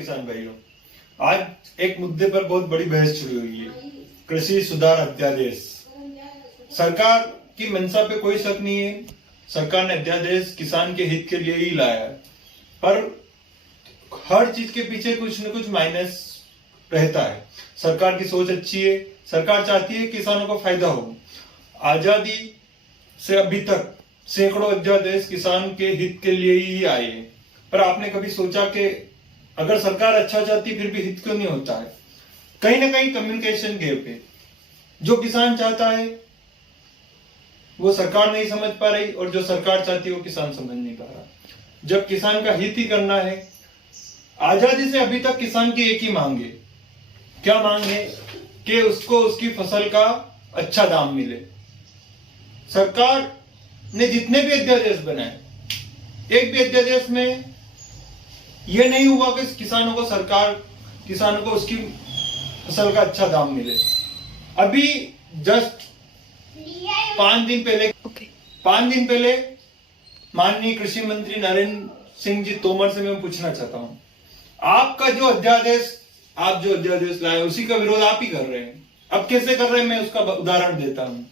किसान भाइयों, आज एक मुद्दे पर बहुत बड़ी बहस शुरू हुई है, कृषि सुधार अध्यादेश। सरकार की मंशा पे कोई शक नहीं है, सरकार ने अध्यादेश किसान के हित के लिए ही लाया है, पर हर चीज के पीछे कुछ न कुछ माइनस रहता है। सरकार की सोच अच्छी है, सरकार चाहती है किसानों को फायदा हो। आजादी से अभी तक सैकड़ों अध्यादेश किसान के हित के लिए ही आए हैं, पर आपने कभी सोचा कि अगर सरकार अच्छा चाहती फिर भी हित क्यों नहीं होता है? कहीं ना कहीं कम्युनिकेशन गैप है। जो किसान चाहता है वो सरकार नहीं समझ पा रही, और जो सरकार चाहती है वो किसान समझ नहीं पा रहा। जब किसान का हित ही करना है, आजादी से अभी तक किसान की एक ही मांग है। क्या मांग है? कि उसको उसकी फसल का अच्छा दाम मिले। सरकार ने जितने भी अध्यादेश बनाए, एक भी अध्यादेश में यह नहीं हुआ कि किसानों को उसकी फसल का अच्छा दाम मिले। अभी जस्ट 5 दिन पहले माननीय कृषि मंत्री नरेंद्र सिंह जी तोमर से मैं पूछना चाहता हूं, आपका जो अध्यादेश लाए उसी का विरोध आप ही कर रहे हैं। अब कैसे कर रहे हैं मैं उसका उदाहरण देता हूं।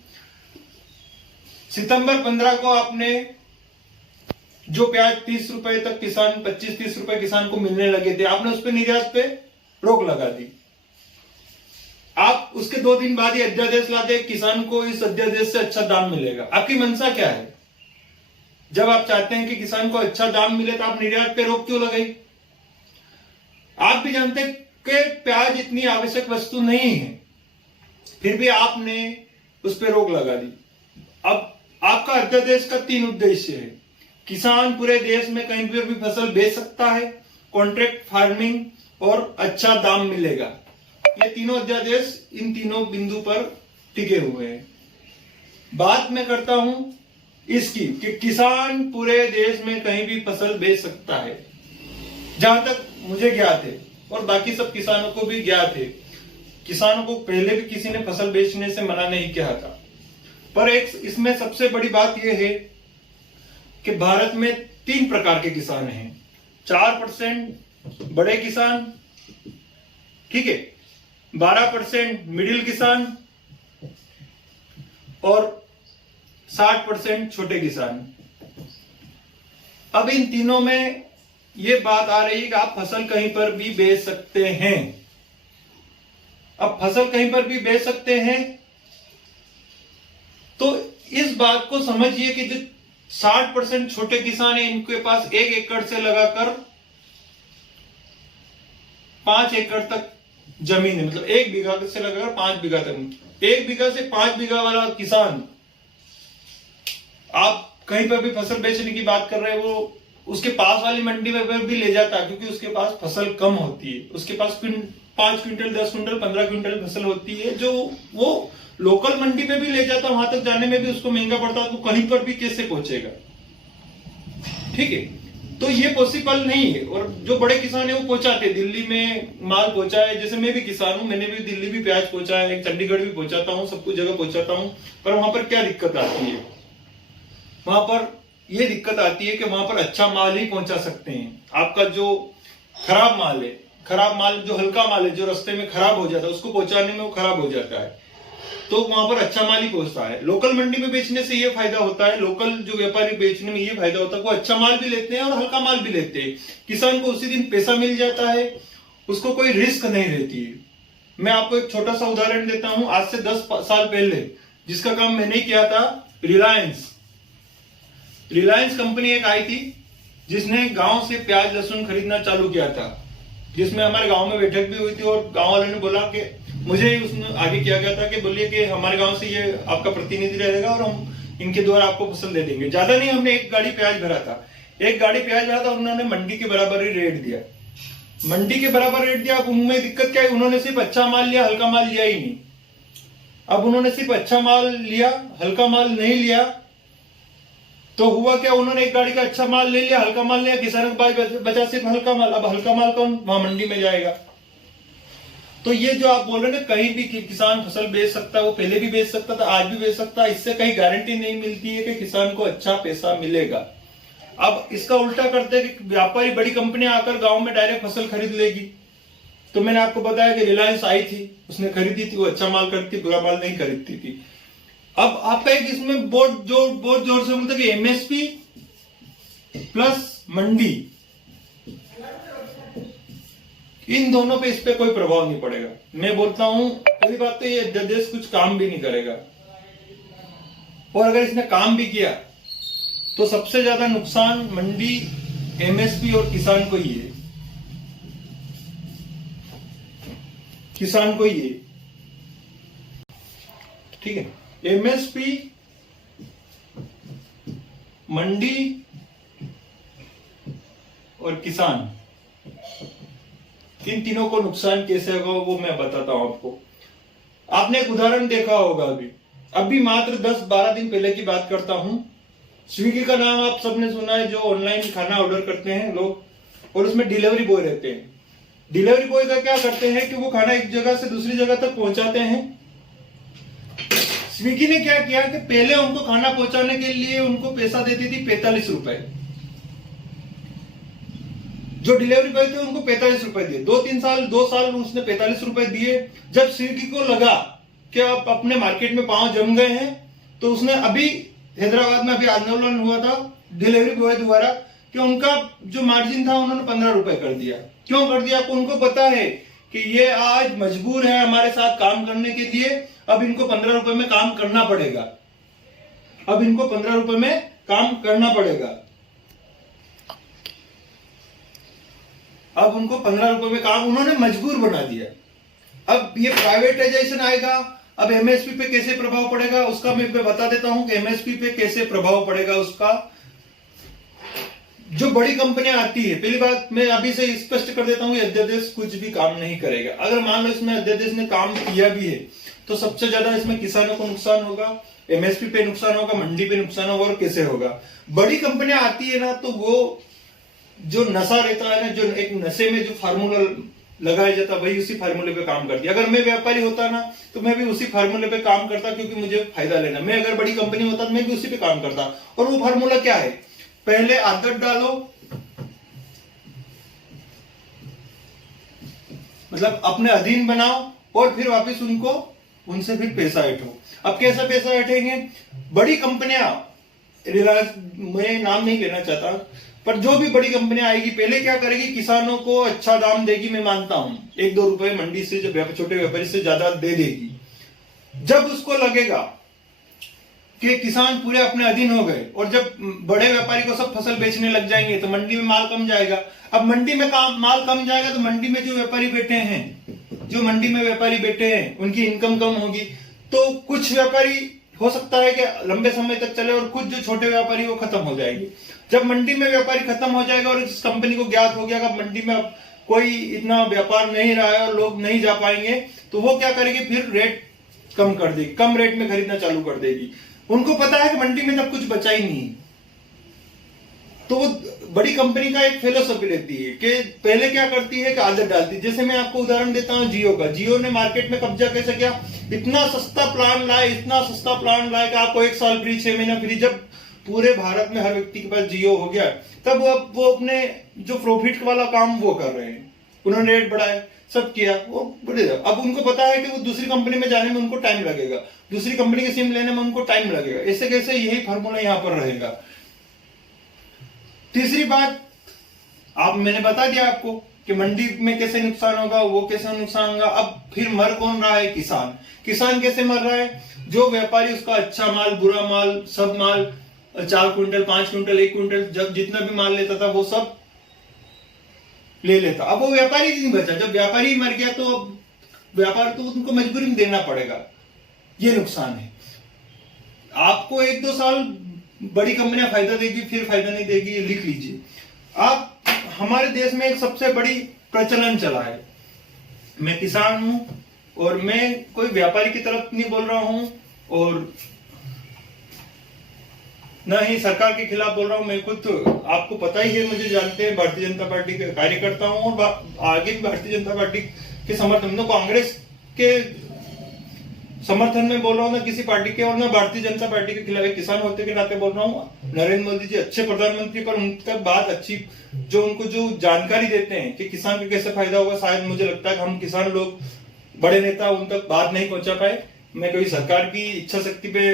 सितंबर 15 को आपने जो प्याज 30 रुपए तक 25-30 रुपए किसान को मिलने लगे थे, आपने उस पर निर्यात पे रोक लगा दी। आप उसके 2 दिन बाद ये अध्यादेश लाते, किसान को इस अध्यादेश से अच्छा दाम मिलेगा। आपकी मंशा क्या है? जब आप चाहते हैं कि किसान को अच्छा दाम मिले तो आप निर्यात पे रोक क्यों लगाई? आप भी जानते हैं कि प्याज इतनी आवश्यक वस्तु नहीं है, फिर भी आपने उस पर रोक लगा दी। अब आपका अध्यादेश का 3 उद्देश्य है। किसान पूरे देश में कहीं पर भी फसल बेच सकता है, कॉन्ट्रैक्ट फार्मिंग, और अच्छा दाम मिलेगा। ये तीनों अध्यादेश इन तीनों बिंदु पर टिके हुए हैं। बात मैं करता हूं इसकी कि किसान पूरे देश में कहीं भी फसल बेच सकता है, जहां तक मुझे ज्ञात है और बाकी सब किसानों को भी ज्ञात है। किसानों को पहले भी किसी ने फसल बेचने से मना नहीं किया था, पर एक इसमें सबसे बड़ी बात यह है कि भारत में 3 प्रकार के किसान हैं। 4% बड़े किसान, ठीक है, 12% मिडिल किसान और 60% छोटे किसान। अब इन तीनों में यह बात आ रही है कि आप फसल कहीं पर भी बेच सकते हैं। अब फसल कहीं पर भी बेच सकते हैं तो इस बात को समझिए कि जो 60% छोटे किसान हैं, इनके पास 1 एकड़ से लगाकर 5 एकड़ तक जमीन है, मतलब 1 बीघा से लगाकर 5 बीघा तक। 1 बीघा से 5 बीघा वाला किसान, आप कहीं पर भी फसल बेचने की बात कर रहे हैं, वो उसके पास वाली मंडी में भी ले जाता है, क्योंकि उसके पास फसल कम होती है। उसके पास 5 क्विंटल, 10 क्विंटल, 15 क्विंटल फसल होती है, जो वो लोकल मंडी पे भी ले जाता, वहां तक जाने में भी उसको महंगा पड़ता है, तो कहीं पर भी कैसे पहुंचेगा? ठीक है, तो ये पॉसिबल नहीं है। और जो बड़े किसान है वो पहुंचाते, दिल्ली में माल पहुंचाए, जैसे मैं भी किसान हूं, मैंने भी दिल्ली भी प्याज पहुंचाया है, चंडीगढ़ भी पहुंचाता हूं, सब कुछ जगह पहुंचाता हूं। पर वहां पर क्या दिक्कत आती है? वहां पर यह दिक्कत आती है कि वहां पर अच्छा माल ही पहुंचा सकते हैं। आपका जो खराब माल है, जो हल्का माल है, जो रास्ते में खराब हो जाता है, उसको पहुंचाने में वो खराब हो जाता है, तो वहां पर अच्छा माल ही पहुंचता है। लोकल मंडी में बेचने से ये फायदा होता है, लोकल जो व्यापारी बेचने में ये फायदा होता है, वो अच्छा माल भी लेते हैं और हल्का माल भी लेते हैं। किसान को उसी दिन पैसा मिल जाता है, उसको कोई रिस्क नहीं रहती है। मैं आपको एक छोटा सा उदाहरण देता हूं। आज से 10 साल पहले जिसका काम मैंने किया था, रिलायंस कंपनी एक आई थी, जिसने गांव से प्याज लहसुन खरीदना चालू किया था, जिसमें हमारे गांव में बैठक भी हुई थी, और गांव वालों ने बोला कि मुझे उसने आगे किया गया था कि बोलिए कि हमारे गांव से ये आपका प्रतिनिधि रहेगा और हम इनके द्वारा आपको फसल दे देंगे। ज्यादा नहीं, हमने 1 गाड़ी प्याज भरा था, उन्होंने मंडी के बराबर ही रेट दिया। अब उनमें दिक्कत क्या है? उन्होंने सिर्फ अच्छा माल लिया, हल्का माल लिया ही नहीं। अब उन्होंने सिर्फ अच्छा माल लिया, हल्का माल नहीं लिया, तो हुआ क्या? उन्होंने 1 गाड़ी का अच्छा माल ले लिया, हल्का माल लिया, किसानों के पास बचा सिर्फ हल्का माल। अब हल्का माल कौन वहां मंडी में जाएगा? तो ये जो आप बोल रहे हैं ना, कहीं भी किसान फसल बेच सकता है, वो पहले भी बेच सकता था, आज भी बेच सकता है, इससे कहीं गारंटी नहीं मिलती है कि किसान को अच्छा पैसा मिलेगा। अब इसका उल्टा करते हैं कि व्यापारी बड़ी कंपनियां आकर गांव में डायरेक्ट फसल खरीद लेगी। तो मैंने आपको बताया कि रिलायंस आई थी, उसने खरीदी थी, वो अच्छा माल खरीदती, बुरा माल नहीं खरीदती थी। अब आपका एक इसमें बहुत जोर से बोलते कि एमएसपी प्लस मंडी, इन दोनों पे इस पे कोई प्रभाव नहीं पड़ेगा। मैं बोलता हूं पहली बात तो ये अध्यादेश कुछ काम भी नहीं करेगा, और अगर इसने काम भी किया तो सबसे ज्यादा नुकसान मंडी, एमएसपी और किसान को ही है, किसान को ही है। ठीक है, एमएसपी, मंडी और किसान, इन तीनों को नुकसान कैसे होगा वो मैं बताता हूं आपको। आपने एक उदाहरण देखा होगा, अभी मात्र 10-12 दिन पहले की बात करता हूं। स्विगी का नाम आप सबने सुना है, जो ऑनलाइन खाना ऑर्डर करते हैं लोग, और उसमें डिलीवरी बॉय रहते हैं। डिलीवरी बॉय का क्या करते हैं कि वो खाना एक जगह से दूसरी जगह तक पहुंचाते हैं। स्विगी ने क्या किया कि पहले उनको खाना पहुंचाने के लिए उनको पैसा देती थी 45 रुपए। जो डिलीवरी बॉय थे उनको 45 रुपए दिए, 2 साल उसने 45 रुपए दिए। जब स्विगी को लगा कि आप अपने मार्केट में पांव जम गए हैं, तो उसने अभी हैदराबाद में अभी आंदोलन हुआ था डिलीवरी बॉय द्वारा कि उनका जो मार्जिन था उन्होंने 15 रुपए कर दिया। क्यों कर दिया? उनको पता है कि ये आज मजबूर है हमारे साथ काम करने के लिए, अब इनको 15 रुपए में काम करना पड़ेगा, अब इनको 15 रुपए में काम करना पड़ेगा, अब उनको 15 रुपए में काम उन्होंने मजबूर बना दिया। अब ये प्राइवेटाइजेशन आएगा, अब एमएसपी पे कैसे प्रभाव पड़ेगा उसका मैं बता देता हूं कि एमएसपी पे कैसे प्रभाव पड़ेगा उसका। जो बड़ी कंपनियां आती है, पहली बात मैं अभी से स्पष्ट कर देता हूं, ये अध्यादेश कुछ भी काम नहीं करेगा। अगर मान लो इसमें अध्यादेश ने काम किया भी है तो सबसे ज्यादा इसमें किसानों को नुकसान होगा, एमएसपी पे नुकसान होगा, मंडी पे नुकसान होगा। और कैसे होगा? बड़ी कंपनियां आती है ना, तो वो जो नशा रहता है ना, जो एक नशे में जो फार्मूला लगाया जाता है वही उसी फार्मूले पे काम करती है। अगर मैं व्यापारी होता ना तो मैं भी उसी फार्मूले पे काम करता, क्योंकि मुझे फायदा लेना। मैं अगर बड़ी कंपनी होता तो मैं भी उसी पे काम करता। और वो फार्मूला क्या है? पहले आदत डालो, मतलब अपने अधीन बनाओ, और फिर वापस उनसे फिर पैसा ऐठो। अब कैसा पैसा ऐठेंगे? बड़ी कंपनियां, रिलायंस, मैं नाम नहीं लेना चाहता, पर जो भी बड़ी कंपनियां आएगी पहले क्या करेगी? किसानों को अच्छा दाम देगी, मैं मानता हूं 1-2 रुपए मंडी से, जब छोटे व्यापारी से ज्यादा दे देगी। जब उसको लगेगा कि किसान पूरे अपने अधीन हो गए और जब बड़े व्यापारी को सब फसल बेचने लग जाएंगे तो मंडी में माल कम जाएगा। अब मंडी में माल कम जाएगा तो मंडी में जो व्यापारी बैठे हैं उनकी इनकम कम होगी। तो कुछ व्यापारी हो सकता है कि लंबे समय तक चले और कुछ जो छोटे व्यापारी वो खत्म हो जाएंगे। जब मंडी में व्यापारी खत्म हो जाएगा और इस कंपनी को ज्ञात हो गया कि मंडी में अब कोई इतना व्यापार नहीं रहा है और लोग नहीं जा पाएंगे, तो वो क्या करेगी? फिर रेट कम कर देगी, कम रेट में खरीदना चालू कर देगी। उनको पता है कि मंडी में तब कुछ बचा ही नहीं। तो वो बड़ी कंपनी का एक फिलोसफी रहती है कि पहले क्या करती है कि आदत डालती है। जैसे मैं आपको उदाहरण देता हूं जियो का। जियो ने मार्केट में कब्जा कैसे किया? इतना सस्ता प्लान लाए कि आपको 1 साल फ्री, 6 महीना फ्री। जब पूरे भारत में हर व्यक्ति के पास जियो हो गया, तब वो अपने जो प्रॉफिट वाला काम वो कर रहे हैं। उन्होंने रेट बढ़ाए, सब किया, वो बढ़े। अब उनको पता है कि वो दूसरी कंपनी में जाने में उनको टाइम लगेगा, दूसरी कंपनी की सिम लेने में उनको टाइम लगेगा। ऐसे कैसे यही फार्मूला यहां पर रहेगा। तीसरी बात, मैंने बता दिया आपको कि मंडी में कैसे नुकसान होगा, वो कैसे नुकसान होगा। अब फिर मर कौन रहा है? किसान कैसे मर रहा है? जो व्यापारी उसका अच्छा माल, बुरा माल, सब माल 4 क्विंटल, 5 क्विंटल, 1 क्विंटल, जब जितना भी माल लेता था वो सब ले लेता। अब वो व्यापारी नहीं बचा। जब व्यापारी मर गया तो व्यापार तो उनको मजबूरी में देना पड़ेगा। ये नुकसान है। आपको 1-2 साल बड़ी कंपनियां फायदा देगी, फिर फायदा नहीं देगी, ये लिख लीजिए आप। हमारे देश में एक सबसे बड़ी प्रचलन चला है। मैं किसान हूं और मैं कोई व्यापारी की तरफ नहीं बोल रहा हूं और न ही सरकार के खिलाफ बोल रहा हूं। मैं खुद, आपको पता ही है, मुझे जानते हैं, भारतीय जनता पार्टी के कार्यकर्ता हूं और आगे भी भारतीय जनता पार्टी के समर्थन। तो कांग्रेस के समर्थन में बोल रहा हूँ ना किसी पार्टी के और ना भारतीय जनता पार्टी के खिलाफ, एक किसान होते के नाते बोल रहा हूँ। नरेंद्र मोदी जी अच्छे प्रधानमंत्री, पर उन तक बात अच्छी, जो उनको जो जानकारी देते हैं कि किसान को कैसे फायदा होगा, शायद मुझे लगता है कि हम किसान लोग बड़े नेता उन तक बात नहीं पहुंचा पाए। मैं कभी सरकार की इच्छा शक्ति पे